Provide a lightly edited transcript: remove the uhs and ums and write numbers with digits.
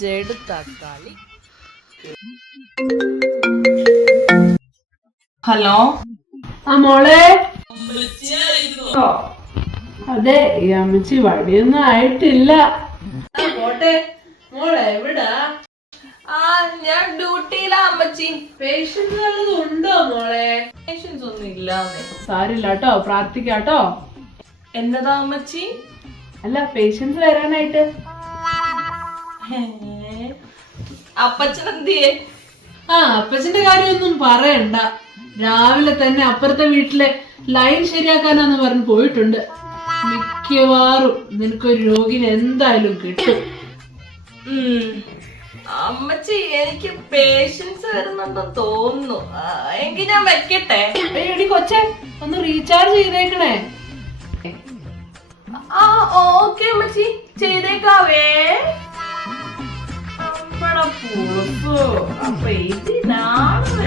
ജഡ് തക്കാളി. ഹലോ മോളെ. അതെ, ഈ അമ്മച്ചി വടിയൊന്നും ആയിട്ടില്ല. പോട്ടെ മോളെ, എവിടാ? ഞാൻ ഡ്യൂട്ടിയിലാ അമ്മച്ചി. പേഷ്യൻസ് വല്ലതും ഉണ്ടോ മോളെ? പേഷ്യൻസ് ഒന്നും ഇല്ലാന്നേ. സാരില്ല കേട്ടോ, പ്രാർത്ഥിക്കാട്ടോ. എന്നതാ അമ്മച്ചി? അല്ല, പേഷ്യൻസ് വരാനായിട്ട്. അപ്പച്ചനെന്തിയേ? അപ്പച്ചന്റെ കാര്യമൊന്നും പറയണ്ട. രാവിലെ തന്നെ അപ്പുറത്തെ വീട്ടിലെ ലൈൻ ശരിയാക്കാനാന്ന് പറഞ്ഞ് പോയിട്ടുണ്ട്. മിക്കവാറും നിനക്കൊരു രോഗിനെ എന്തായാലും കിട്ടും. അമ്മച്ചി, എനിക്ക് പേഷ്യൻസ് വരുന്നുണ്ടെന്ന് തോന്നുന്നു. എങ്കിൽ ഞാൻ വെക്കട്ടെ. എടി കൊച്ചേ, ഒന്ന് റീചാർജ് ചെയ്തേക്കണേ. ഓക്കെ അമ്മച്ചി, ചെയ്തേക്കാവേ. അപ്പൊ ഇതിനാണ്